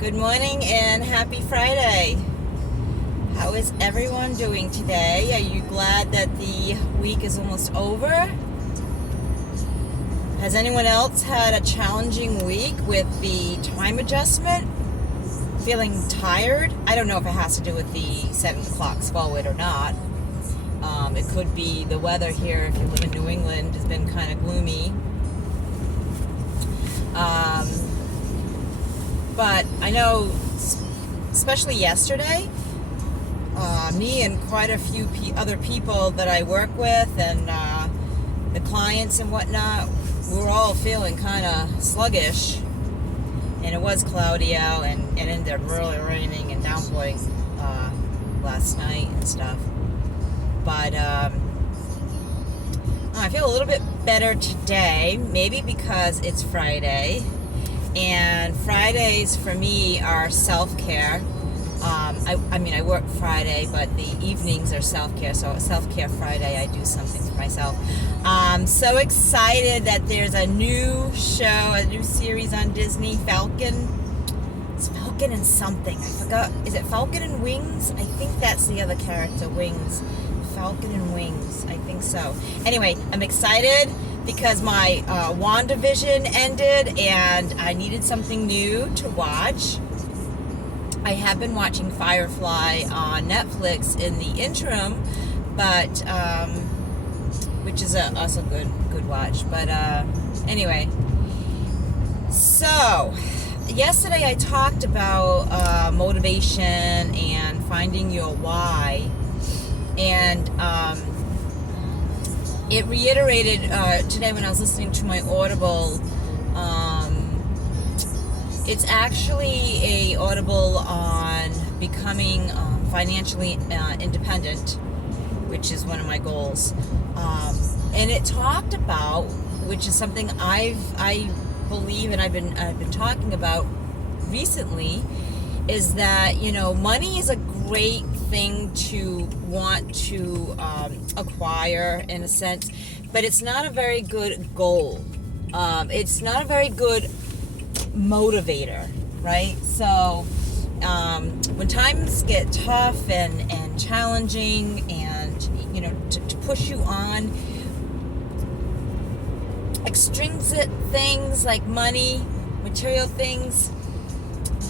Good morning and happy Friday. How is everyone doing today? Are you glad that the week is almost over? Has anyone else had a challenging week with the time adjustment? Feeling tired? I don't know if it has to do with the 7 o'clocks forward or not. It could be the weather here if you live in New England has been kind of gloomy. But I know, especially yesterday, me and quite a few other people that I work with and the clients and whatnot, we were all feeling kind of sluggish. And it was cloudy out and it ended up really raining and downpouring last night and stuff. But I feel a little bit better today, maybe because it's Friday. And Fridays for me are self-care. I work Friday, but the evenings are self-care. So self-care Friday, I do something for myself. So excited that there's a new show, a new series on Disney, Falcon. It's Falcon and something. I forgot. Is it Falcon and Wings? I think that's the other character, Wings. Falcon and Wings. I think so. Anyway, I'm excited because my WandaVision ended and I needed something new to watch. I have been watching Firefly on Netflix in the interim, but which is also good watch. But anyway, so yesterday I talked about motivation and finding your why, and it reiterated today when I was listening to my Audible. It's actually a Audible on becoming financially independent, which is one of my goals. And it talked about, which is something I believe and I've been talking about recently, is that money is a great thing to want to acquire in a sense, but it's not a very good goal. It's not a very good motivator, right? So when times get tough and challenging and to push you on, extrinsic things like money, material things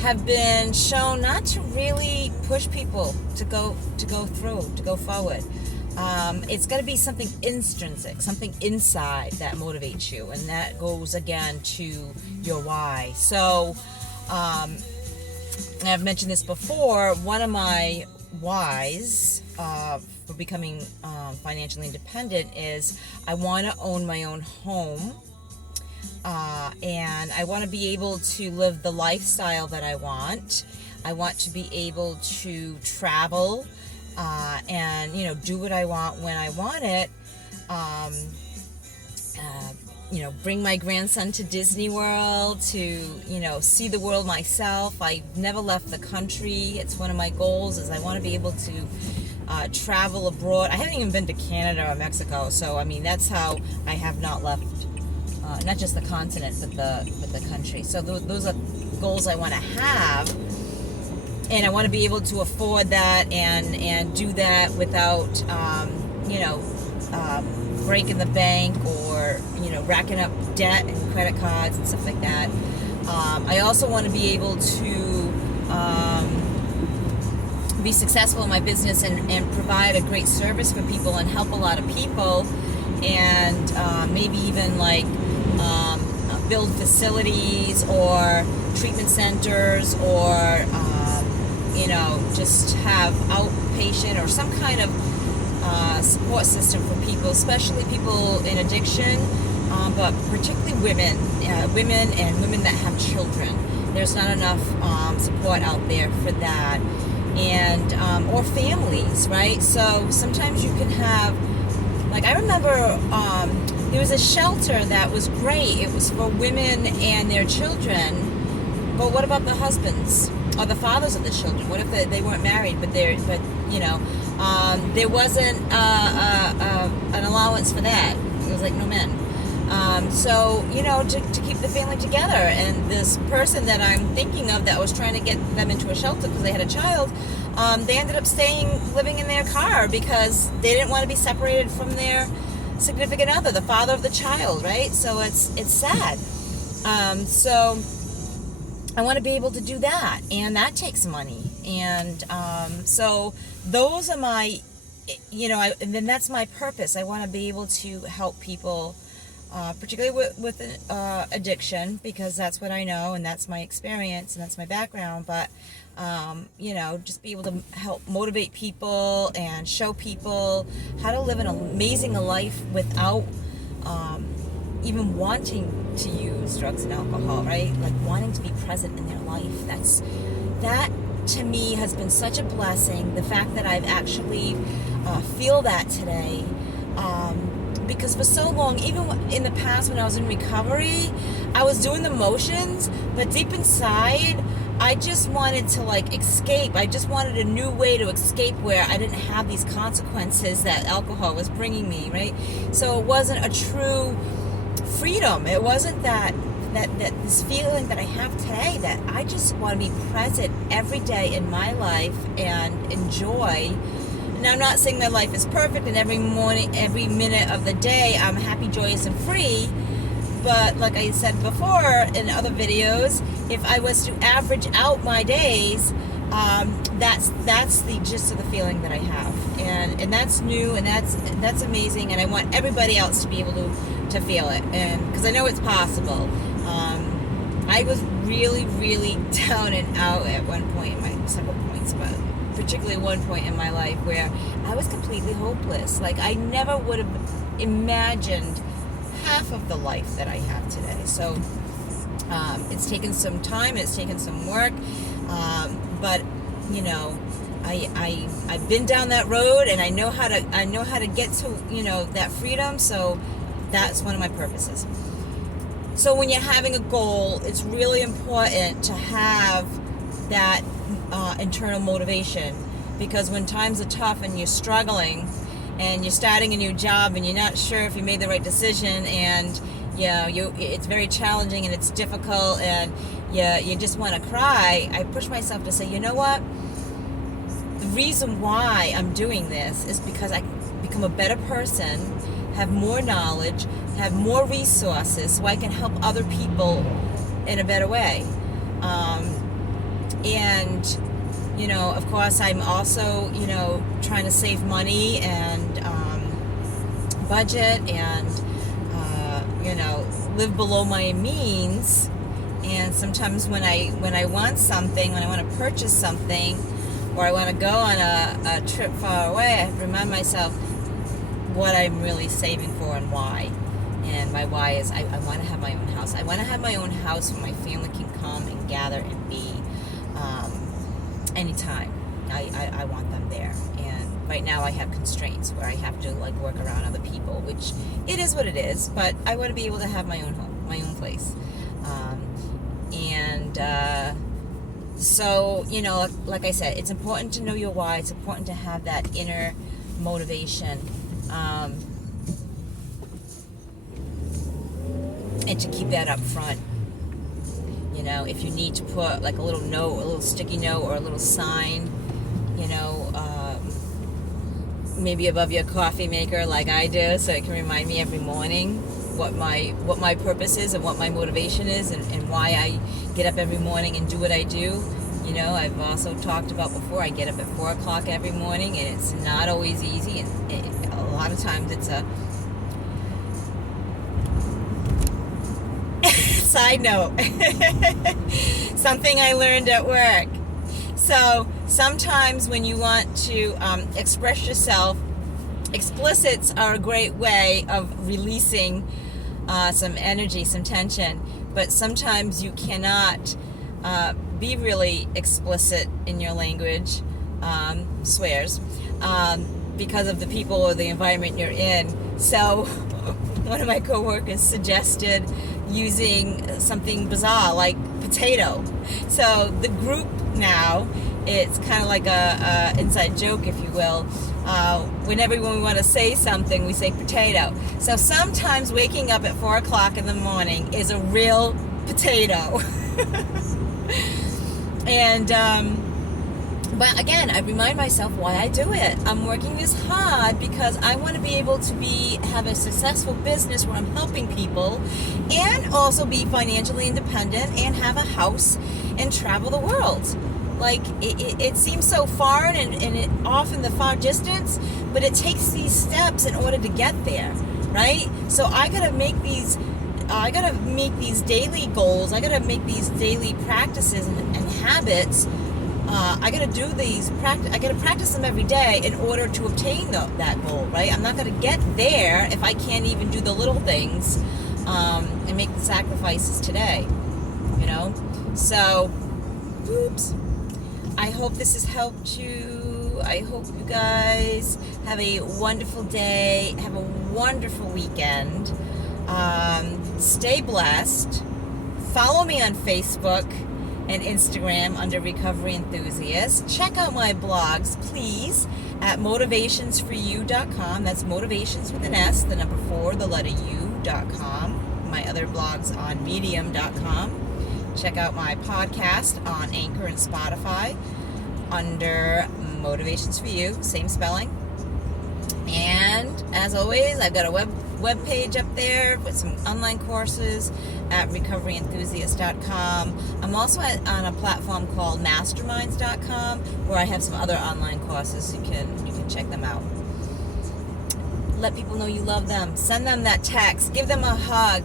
have been shown not to really push people to go forward. It's got to be something intrinsic, something inside that motivates you, and that goes again to your why. So I've mentioned this before. One of my whys for becoming financially independent is I want to own my own home. And I want to be able to live the lifestyle that I want. I want to be able to travel and do what I want when I want it. Bring my grandson to Disney World to see the world myself. I never left the country. It's one of my goals. Is I want to be able to travel abroad. I haven't even been to Canada or Mexico, so that's how I have not left. Not just the continent, but the country. So those are goals I want to have, and I want to be able to afford that and do that without breaking the bank or racking up debt and credit cards and stuff like that. I also want to be able to be successful in my business and provide a great service for people and help a lot of people, and maybe even build facilities or treatment centers, or just have outpatient or some kind of support system for people, especially people in addiction, but particularly women and women that have children. There's not enough support out there for that, and or families, right? So sometimes you can have, I remember there was a shelter that was great. It was for women and their children. But what about the husbands or the fathers of the children? What if they weren't married, but there wasn't an allowance for that? It was no men. So, to keep the family together. And this person that I'm thinking of that was trying to get them into a shelter because they had a child, they ended up living in their car because they didn't want to be separated from their significant other, the father of the child, right? So it's sad. So I want to be able to do that, and that takes money. And so those are my, and then that's my purpose. I want to be able to help people, particularly with addiction, because that's what I know, and that's my experience, and that's my background. But just be able to help motivate people and show people how to live an amazing life without even wanting to use drugs and alcohol, right? Like wanting to be present in their life. That to me has been such a blessing. The fact that I've actually feel that today, because for so long, even in the past when I was in recovery, I was doing the motions, but deep inside, I just wanted to escape. I just wanted a new way to escape where I didn't have these consequences that alcohol was bringing me, right? So it wasn't a true freedom. It wasn't that this feeling that I have today, that I just want to be present every day in my life and enjoy. And I'm not saying my life is perfect and every morning, every minute of the day I'm happy, joyous, and free. But like I said before in other videos, if I was to average out my days, that's the gist of the feeling that I have, and that's new, and that's amazing, and I want everybody else to be able to feel it, and because I know it's possible. I was really, really down and out at one point, several points, but particularly one point in my life where I was completely hopeless. Like I never would have imagined half of the life that I have today. So it's taken some time, it's taken some work, but I've been down that road, and I know how to get to that freedom. So that's one of my purposes. So when you're having a goal, it's really important to have that internal motivation, because when times are tough and you're struggling and you're starting a new job and you're not sure if you made the right decision, and it's very challenging and it's difficult, and you just want to cry, I push myself to say, you know what? The reason why I'm doing this is because I become a better person, have more knowledge, have more resources, so I can help other people in a better way. And of course, I'm also trying to save money and budget and live below my means. And sometimes when I want something, when I want to purchase something, or I want to go on a trip far away, I have to remind myself what I'm really saving for and why. And my why is I want to have my own house. I want to have my own house where my family can come and gather and be anytime. I want them there. And right now I have constraints where I have to work around other people, which it is what it is, but I want to be able to have my own home, my own place. So, like I said, it's important to know your why. It's important to have that inner motivation. And to keep that up front. If you need to put a little note, a little sticky note, or a little sign, maybe above your coffee maker like I do, so it can remind me every morning what my purpose is and what my motivation is, and why I get up every morning and do what I do. I've also talked about before, I get up at 4 o'clock every morning, and it's not always easy, and a lot of times it's a side note, something I learned at work. So sometimes when you want to express yourself, explicits are a great way of releasing some energy, some tension, but sometimes you cannot be really explicit in your language, swears, because of the people or the environment you're in. So one of my coworkers suggested using something bizarre like potato. So the group now it's kind of like a inside joke, if you will. Whenever we want to say something, we say potato. So sometimes waking up at 4 o'clock in the morning is a real potato. And but again, I remind myself why I do it. I'm working this hard because I want to be able to have a successful business where I'm helping people, and also be financially independent and have a house and travel the world. Like, it seems so far and off in the far distance, but it takes these steps in order to get there, right? So I gotta make these daily goals. I gotta make these daily practices and habits. I gotta do these I gotta practice them every day in order to obtain that goal, right? I'm not gonna get there if I can't even do the little things and make the sacrifices today, you know? So, oops. I hope this has helped you. I hope you guys have a wonderful day. Have a wonderful weekend. Stay blessed. Follow me on Facebook and Instagram under Recovery Enthusiast. Check out my blogs, please, at motivationsforyou.com. That's motivations with an S, the number 4, the letter U.com. My other blogs on medium.com. Check out my podcast on Anchor and Spotify under Motivations for You, same spelling. And as always, I've got a web page up there with some online courses at recoveryenthusiast.com. I'm also on a platform called masterminds.com, where I have some other online courses. You can check them out. Let people know you love them. Send them that text. Give them a hug.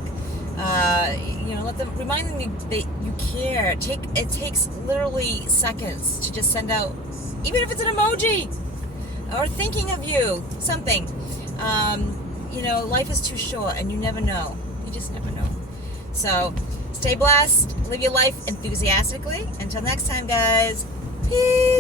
Let them, remind them that you care. It takes literally seconds to just send out, even if it's an emoji or thinking of you, something. Life is too short, and you never know. You just never know. So, stay blessed. Live your life enthusiastically. Until next time, guys. Peace.